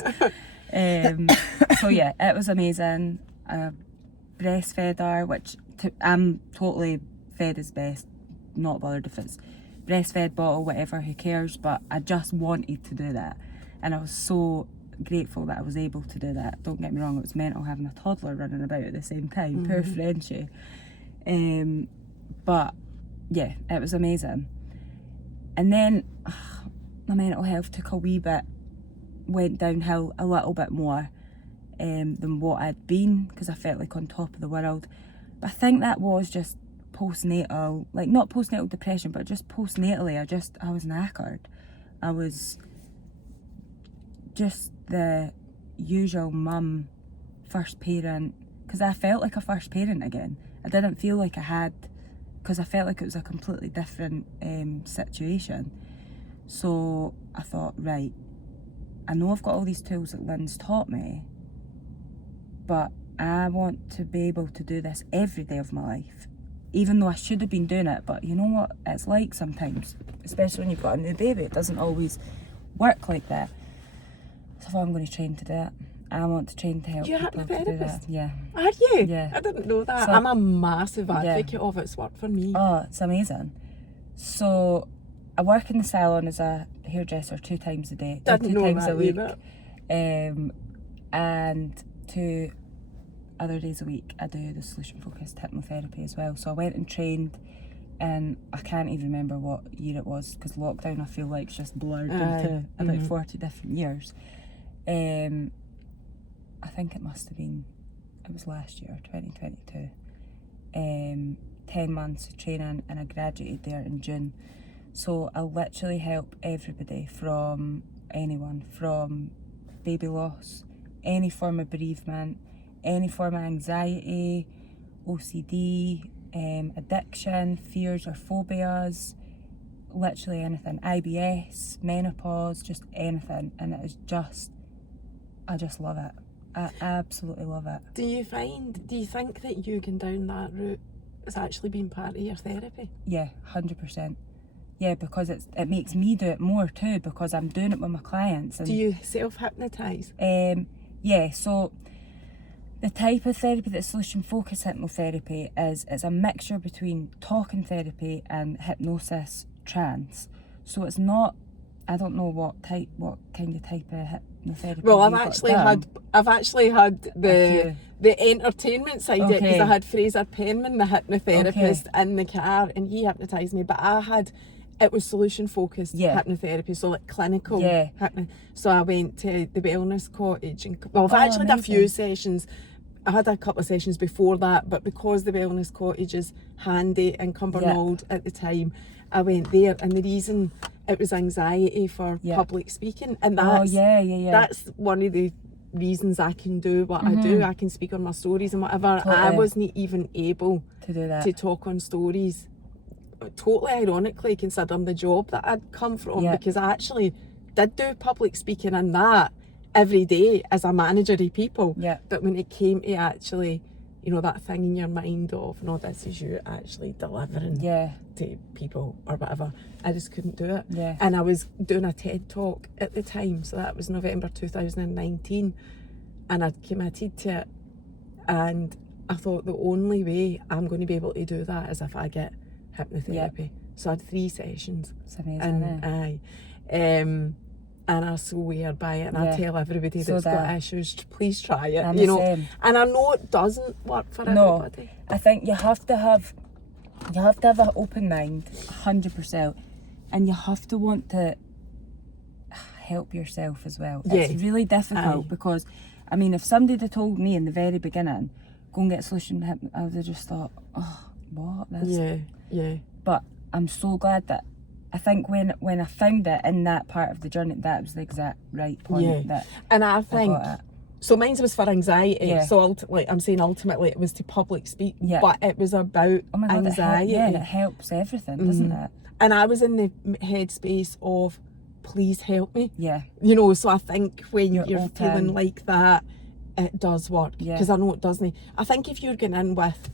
So yeah, it was amazing. I breastfed her, which I'm totally fed as best, not bothered if it's breastfed, bottle, whatever, who cares, but I just wanted to do that. And I was so grateful that I was able to do that. Don't get me wrong, it was mental having a toddler running about at the same time. Poor Frenchie. But yeah, it was amazing. And then my mental health took a wee bit, went downhill a little bit more than what I'd been, because I felt like on top of the world. But I think that was just postnatal, like not postnatal depression, but just postnatally, I was knackered. I was just the usual mum, first parent, because I felt like a first parent again. I didn't feel like I had, because I felt like it was a completely different situation. So I thought, right, I know I've got all these tools that Lynn's taught me, but I want to be able to do this every day of my life, even though I should have been doing it. But you know what it's like sometimes, especially when you've got a new baby, it doesn't always work like that. So I thought, I'm going to train to do it. I want to train to help people to do that. Yeah. Are you? Yeah. I didn't know that. So, I'm a massive advocate of it. It's worked for me. Oh, it's amazing. So I work in the salon as a hairdresser 2 times a day. Didn't 2 know times that a week. Either. And 2 other days a week I do the solution focused hypnotherapy as well. So I went and trained, and I can't even remember what year it was, because lockdown I feel like it's just blurred into about 40 different years. I think it must have been, it was last year, 2022. 10 months of training and I graduated there in June. So I literally help everybody, from anyone, from baby loss, any form of bereavement, any form of anxiety, OCD, addiction, fears or phobias, literally anything, IBS, menopause, just anything. And it is just, I just love it. I absolutely love it. Do you think that you going down that route has actually been part of your therapy? Yeah, 100%. Yeah, because it makes me do it more too, because I'm doing it with my clients. And, do you self-hypnotise? Yeah, so the type of therapy that's solution-focused hypnotherapy is a mixture between talking therapy and hypnosis trance. So it's not, I don't know what kind of type of hypnotherapy. Well, I've actually had the entertainment side of it, because I had Fraser Penman, the hypnotherapist, in the car, and he hypnotised me. But it was solution focused hypnotherapy, so like clinical. So I went to the wellness cottage, and I've actually done a few sessions. I had a couple of sessions before that, but because the wellness cottage is handy in Cumbernauld at the time, I went there, and the reason it was anxiety for public speaking, and that's one of the reasons I can do what I do. I can speak on my stories and whatever. I wasn't even able to do that, to talk on stories. Totally ironically, considering the job that I'd come from, because I actually did do public speaking and that every day as a manager of people. But when it came to actually, you know, that thing in your mind of, no, this is you actually delivering to people or whatever, I just couldn't do it. And I was doing a TED talk at the time, so that was November 2019, and I'd committed to it, and I thought the only way I'm going to be able to do that is if I get hypnotherapy. So I had 3 sessions. It's amazing. And I swear by it, and I tell everybody that's got issues, please try it. I'm you know, same. And I know it doesn't work for everybody. I think you have to have an open mind, 100%, and you have to want to help yourself as well. It's really difficult because, I mean, if somebody had told me in the very beginning, go and get a solution, I would have just thought, oh, what? But I'm so glad that, I think when I found it in that part of the journey, that was the exact right point. And I think, so mine was for anxiety. So ultimately, I'm saying ultimately it was to public speak, but it was about anxiety. It helps everything, doesn't it? And I was in the headspace of, please help me. You know, so I think when you're feeling like that, it does work. Because I know it doesn't. I think if you're getting in with,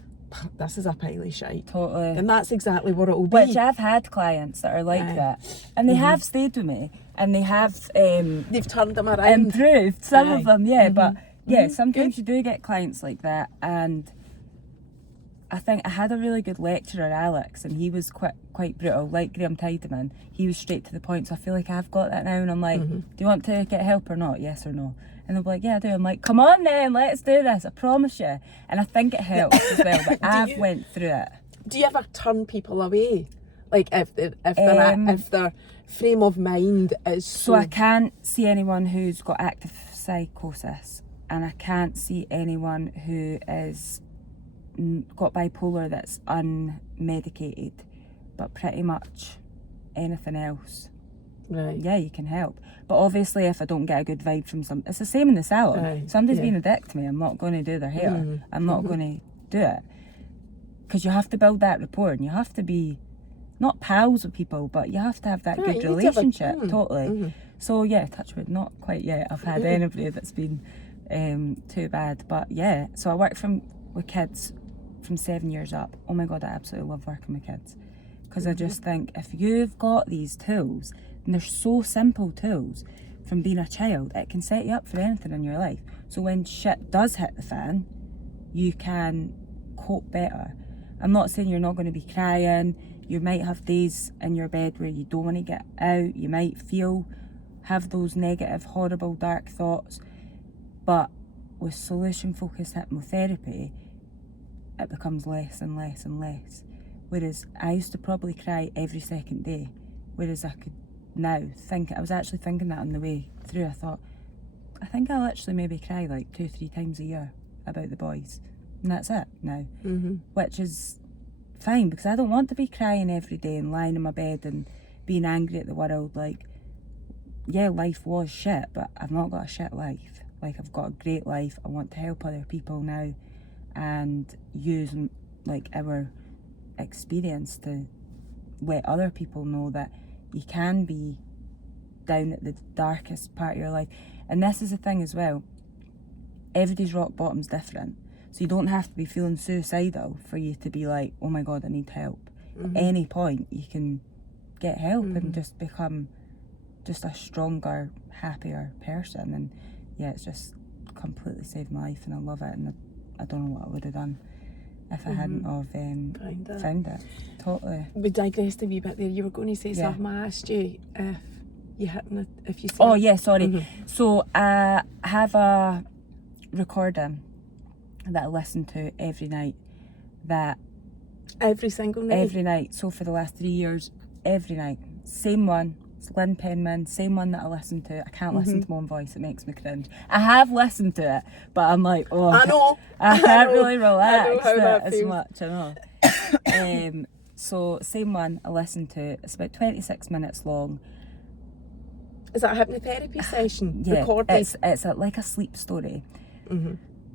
this is a pile of shite. Totally. And that's exactly what it will be. Which I've had clients that are like that. And they have stayed with me. And they have... they've turned them around. Improved. Some of them, but sometimes you do get clients like that. And I think I had a really good lecturer, Alex, and he was quite brutal. Like Graham Tideman, he was straight to the point. So I feel like I've got that now. And I'm like, do you want to get help or not? Yes or no? And they'll be like, yeah, I do. I'm like, come on then, let's do this. I promise you. And I think it helps as well. But I've went through it. Do you ever turn people away? Like if their frame of mind is so... I can't see anyone who's got active psychosis, and I can't see anyone who is got bipolar that's unmedicated. But pretty much anything else. Yeah, you can help. But obviously if I don't get a good vibe from some, it's the same in the salon. Somebody's been a dick to me, I'm not going to do their hair. I'm not going to do it. Because you have to build that rapport, and you have to be not pals with people, but you have to have that good relationship. Totally. So yeah, touch wood, not quite yet I've had anybody that's been too bad. But yeah, so I work with kids from 7 years up. Oh my god, I absolutely love working with kids. Because I just think if you've got these tools, and they're so simple tools, from being a child, it can set you up for anything in your life. So when shit does hit the fan, you can cope better. I'm not saying you're not going to be crying. You might have days in your bed where you don't want to get out. You might have those negative, horrible, dark thoughts. But with solution-focused hypnotherapy, it becomes less and less and less. Whereas I used to probably cry every second day, whereas I could now I was actually thinking that on the way through. I thought, I think I'll actually maybe cry like 2-3 times a year about the boys, and that's it now. Which is fine, because I don't want to be crying every day and lying in my bed and being angry at the world. Like, yeah, life was shit, but I've not got a shit life. Like, I've got a great life. I want to help other people now and use like our experience to let other people know that you can be down at the darkest part of your life. And this is the thing as well, everybody's rock bottom's different, so you don't have to be feeling suicidal for you to be like, oh my god, I need help. At any point you can get help and just become just a stronger, happier person. And yeah, it's just completely saved my life and I love it, and I don't know what I would have done if I hadn't of found it. Totally. We digressed a wee bit there. You were going to say something. I asked you if you Oh yeah, sorry. So I have a recording that I listen to every night. Every single night? Every night. So for the last 3 years, every night. Same one. It's Lynn Penman, same one that I listen to. I can't listen to my own voice, it makes me cringe. I have listened to it, but I'm like, oh, I know. I can't really relax that as feels. much, I know. So same one I listen to. It's about 26 minutes long. Is that a hypnotherapy session? Yeah, recorded? it's like a sleep story.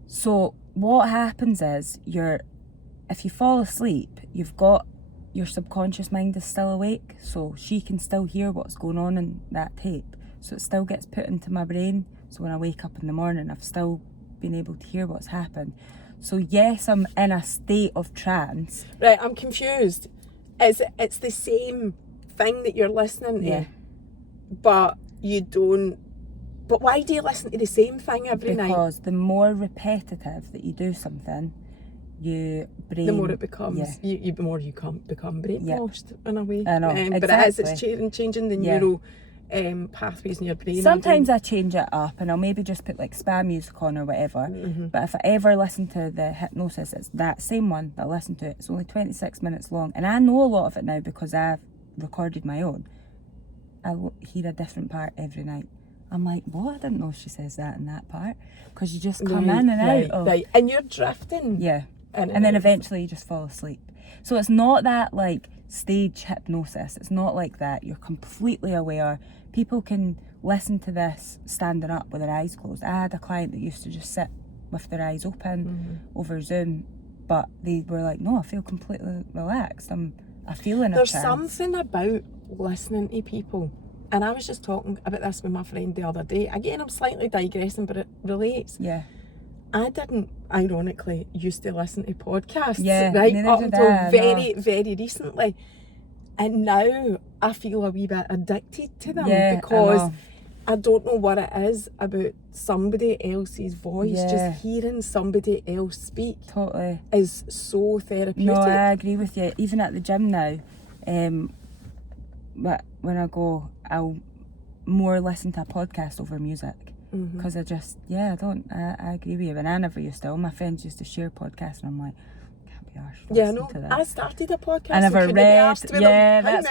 So what happens is, if you fall asleep, you've got your subconscious mind is still awake, so she can still hear what's going on in that tape. So it still gets put into my brain. So when I wake up in the morning, I've still been able to hear what's happened. So yes, I'm in a state of trance. Right, I'm confused. It's the same thing that you're listening to, but you don't. But why do you listen to the same thing every night? Because the more repetitive that you do something, the more it becomes, the more you become brainwashed in a way. I know, exactly. But it's changing the neural pathways in your brain. Sometimes I change it up and I'll maybe just put like spam music on or whatever. But if I ever listen to the hypnosis, it's that same one that I listen to. It's only 26 minutes long, and I know a lot of it now because I've recorded my own. I hear a different part every night. I'm like, what? I didn't know she says that in that part, because you just come in and out of... Right. And you're drifting. Yeah. And then eventually you just fall asleep. So it's not that like stage hypnosis. It's not like that. You're completely aware. People can listen to this standing up with their eyes closed. I had a client that used to just sit with their eyes open over Zoom, but they were like, no, I feel completely relaxed. I feel in a trance. There's something about listening to people, and I was just talking about this with my friend the other day. Again, I'm slightly digressing, but it relates. Yeah. I didn't, ironically, used to listen to podcasts, right, up until very recently. And now I feel a wee bit addicted to them because I don't know what it is about somebody else's voice. Just hearing somebody else speak is so therapeutic. No, I agree with you. Even at the gym now, but when I go, I'll more listen to a podcast over music. Because I agree with you. And I never used to. All my friends used to share podcasts, and I'm like, can't be arsed to that. I started a podcast. I never read. That's what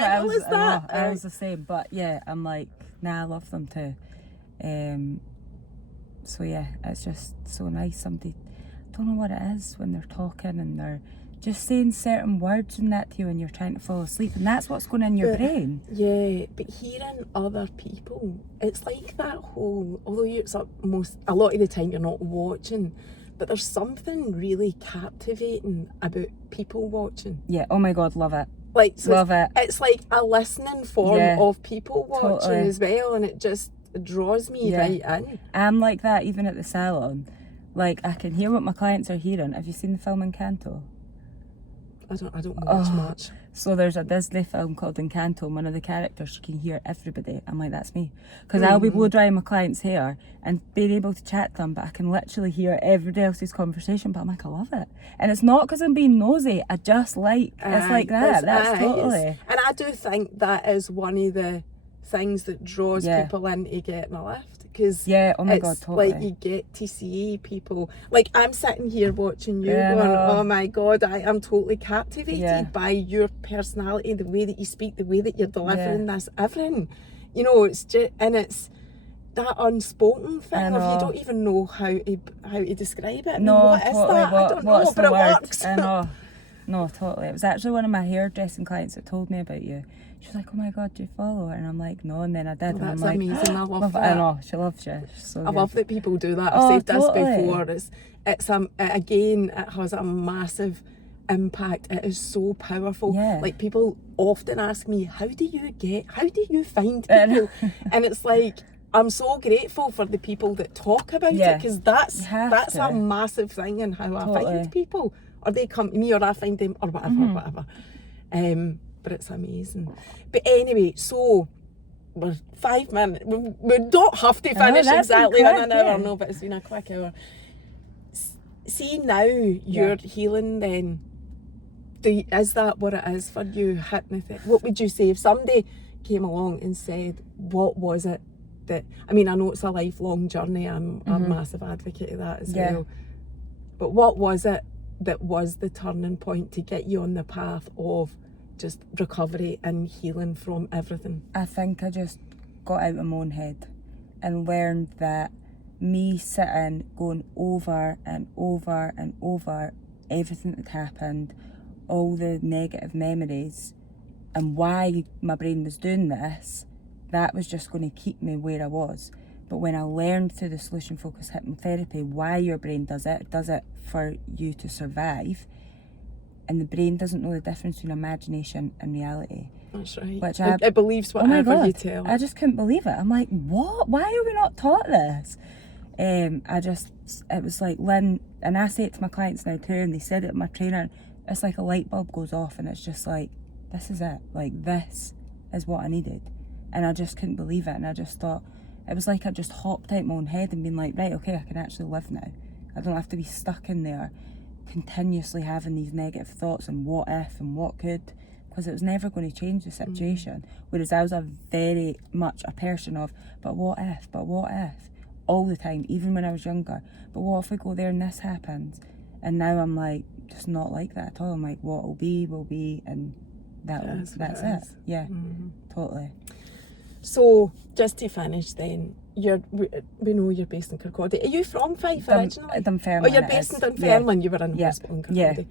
I was. I was the same. But yeah, I'm like, nah, I love them too. So yeah, it's just so nice. Somebody, I don't know what it is when they're talking and they're just saying certain words and that to you, and you're trying to fall asleep, and that's what's going in your brain. Yeah, but hearing other people, it's like that whole, although a lot of the time you're not watching, but there's something really captivating about people watching. Yeah, oh my god, love it. Like, so love it. It's like a listening form of people watching as well, and it just draws me right in. I'm like that even at the salon. Like, I can hear what my clients are hearing. Have you seen the film Encanto? I don't watch much. So there's a Disney film called Encanto, and one of the characters, she can hear everybody. I'm like, that's me. Because I'll be blow drying my client's hair and being able to chat to them, but I can literally hear everybody else's conversation. But I'm like, I love it. And it's not because I'm being nosy. I just like, it's like that. That's totally. And I do think that is one of the things that draws people into getting a lift. Because oh my god, totally. Like, you get to see people, like I'm sitting here watching you going, oh my god, I am totally captivated by your personality, the way that you speak, the way that you're delivering this, everything, you know. It's just, and it's that unspoken thing of you don't even know how to describe it. No, what is that? I don't know, but it works. I know. No, totally. It was actually one of my hairdressing clients that told me about you. She was like, oh my God, do you follow her? And I'm like, no. And then I did. Oh, and that's I'm like, amazing. I love that. I know, she loves you. So I love that people do that. I've said this totally. before. Again, it has a massive impact. It is so powerful. Yeah. Like, people often ask me, how do you find people? And it's like, I'm so grateful for the people that talk about it, because that's a massive thing in how I find people, or they come to me, or I find them, or whatever. But it's amazing. But anyway, so we're 5 minutes. We don't have to finish exactly in an hour, no, but it's been a quick hour. See now you're healing then. Is that what it is for you, hypnotherapy? What would you say if somebody came along and said, what was it that, I mean, I know it's a lifelong journey, I'm a massive advocate of that as well, but what was it that was the turning point to get you on the path of just recovery and healing from everything? I think I just got out of my own head and learned that me sitting, going over and over and over everything that happened, all the negative memories, and why my brain was doing this, that was just going to keep me where I was. But when I learned through the solution focused hypnotherapy why your brain does it for you to survive, and the brain doesn't know the difference between imagination and reality. That's right. Which it believes whatever you tell it. I just couldn't believe it. I'm like, what? Why are we not taught this? It was like, Lynn, and I say it to my clients now too, and they said it to my trainer, it's like a light bulb goes off and it's just like, this is it. Like, this is what I needed. And I just couldn't believe it. And I just thought, it was like I just hopped out my own head and been like, right, okay, I can actually live now. I don't have to be stuck in there continuously having these negative thoughts and what if and what could, because it was never going to change the situation. Whereas I was a very much a person of, but what if, all the time, even when I was younger. But what if we go there and this happens? And now I'm like, just not like that at all. I'm like, what will be, and that's it. Yeah, totally. So, just to finish then, we know you're based in Kirkcaldy. Are you from Fife originally? Dunfermline. Oh, you're based in Dunfermline. You were in hospital in Kirkcaldy.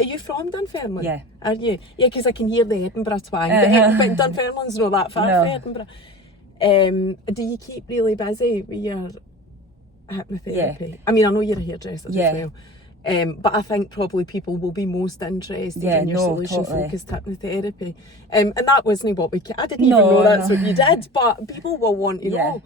Yeah. Are you from Dunfermline? Yeah. Are you? Yeah, because I can hear the Edinburgh twang. But Dunfermline's not that far from Edinburgh. Do you keep really busy with your hypnotherapy? Yeah. I mean, I know you're a hairdresser as well. But I think probably people will be most interested in your solution-focused hypnotherapy. And that wasn't what I didn't even know that's what you did, but people will want to know.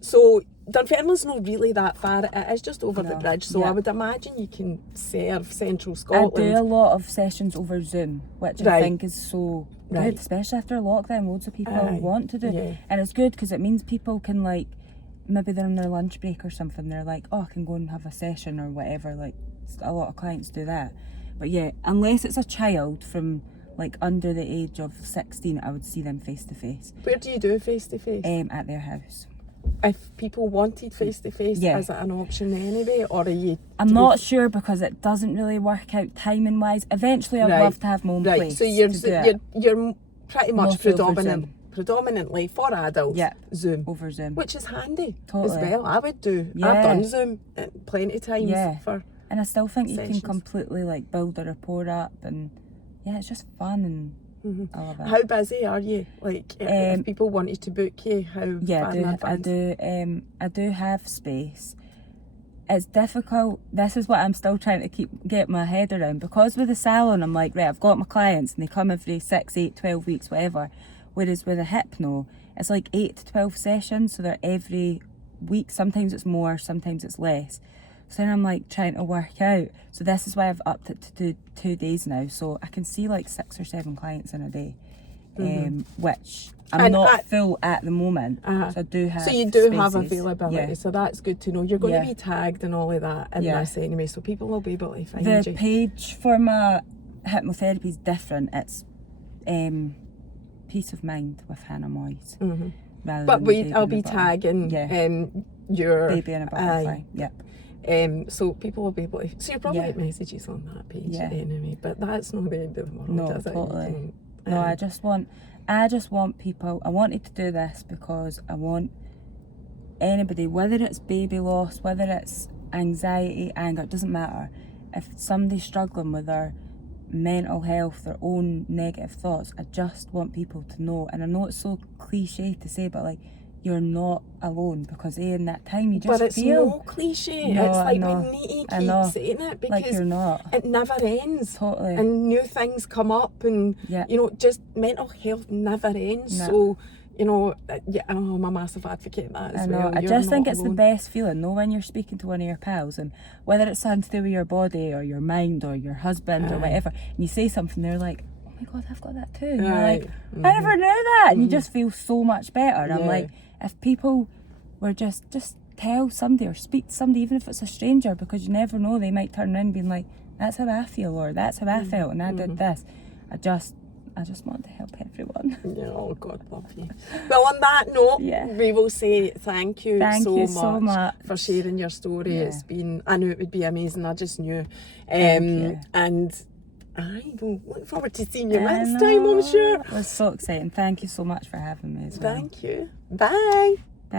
So Dunfermline's not really that far. It is just over the bridge, so I would imagine you can serve Central Scotland. I do a lot of sessions over Zoom, which I think is so good, especially after lockdown. Loads of people want to do. And it's good because it means people can, like, maybe they're on their lunch break or something, they're like, oh, I can go and have a session or whatever. Like, a lot of clients do that. But yeah, unless it's a child from like under the age of 16, I would see them face to face. Where do you do face to face? At their house. If people wanted face to face, is it an option anyway, or are you? I'm not sure because it doesn't really work out timing wise. Eventually, I'd love to have my own place. So you're pretty much predominantly for adults. Zoom. Over Zoom. Which is handy as well. I would do. I've done Zoom plenty of times for. And I still think sessions. You can completely like build a rapport up, and it's just fun, and I love it. How busy are you? Like, if people wanted to book you, how far in advance? I do have space. It's difficult. This is what I'm still trying to get my head around, because with the salon I'm like, right, I've got my clients and they come every 6, 8, 12 weeks, whatever. Whereas with a hypno, it's like 8 to 12 sessions, so they're every week. Sometimes it's more, sometimes it's less. So then I'm like trying to work out. So this is why I've upped it to 2 days now. So I can see like 6 or 7 clients in a day, which I'm not full at the moment. So I do have. So you do spaces. have availability. So that's good to know. You're going to be tagged and all of that in this anyway, so people will be able to find you. The page for my hypnotherapy is different. It's Peace of Mind with Hannah Moyes. But I'll be tagging your Baby and a Butterfly. So people will be able to. So you'll probably get messages on that page anyway. But that's not the end of the world, is it? Totally. No, I just want people. I wanted to do this because I want anybody, whether it's baby loss, whether it's anxiety, anger, it doesn't matter. If somebody's struggling with their mental health, their own negative thoughts. I just want people to know, and I know it's so cliche to say, but like, you're not alone, because in that time you just but it's feel... no cliche. No, it's like I know. we need to I keep know. saying it, because Like, you're not. it never ends. Totally. And new things come up, and you know, just mental health never ends. No. So, you know, I'm a massive advocate of that as well. I You're just think not it's alone. the best feeling, know, when you're speaking to one of your pals, and whether it's something to do with your body or your mind or your husband or whatever, and you say something, they're like, oh my God, I've got that too. And you're like, I never knew that. And you just feel so much better. And I'm like, if people were just tell somebody or speak to somebody, even if it's a stranger, because you never know, they might turn around and be like, that's how I feel, or that's how I felt, and I did this. I just want to help everyone. Oh, God love you. Well, on that note, we will say thank you so much for sharing your story. It's been, I knew it would be amazing. I just knew. And I will look forward to seeing you next time, I'm sure. It was so exciting. Thank you so much for having me as well. Thank you. Bye. Bye.